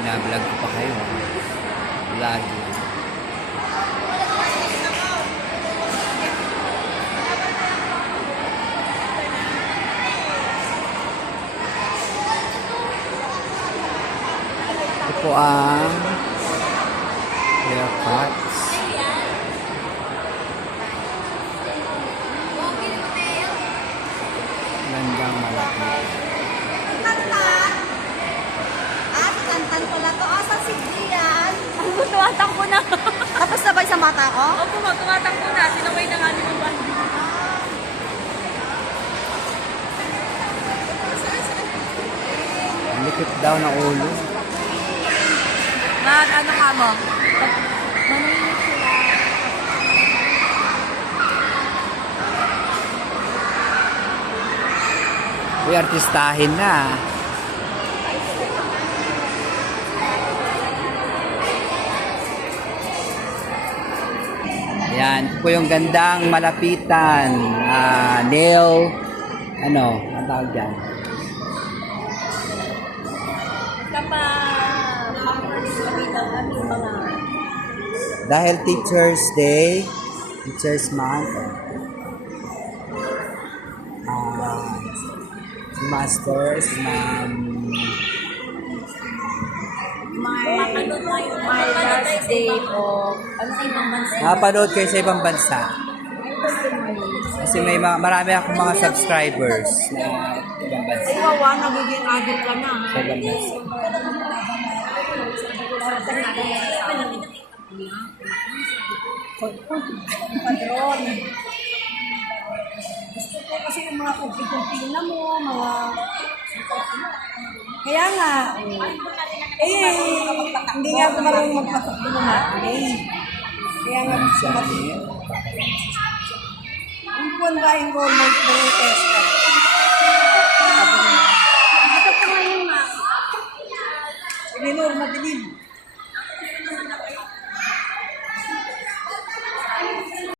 binablog ko pa kayo. Lagi. Ito po ang haircuts. Gandang malapit. Tantan ko lang to. Asa si Gian? Tumatang ko na. Tapos sabay sa mata ko? Opo, tumatang ko na. Sinaway na nga ni Ma'am Bandi. Ang likit daw ng ulo. Ano ka mo? Manahimik sila. Uy, artistahin na. Yan, ito po yung gandang malapitan. Nail, ang tawag dyan? Dahil Teacher's Day, Teacher's Month, si Master, si Ma'am, My last day of napanood kayo sa ibang bansa. Kasi may marami akong mga subscribers na ibang bansa. Wawa, nagiging addict ka na. Sa ibang bansa. Padron. Gusto ko kasi yung mga kumpi-kumpina mo, mga... Kaya nga, hindi nga ako marunong magpatakbo ng makin. Kaya nga gusto ko. Ang buwan ba enrollment ng test ka? Ito pa nga yung ma. Minor, madilim.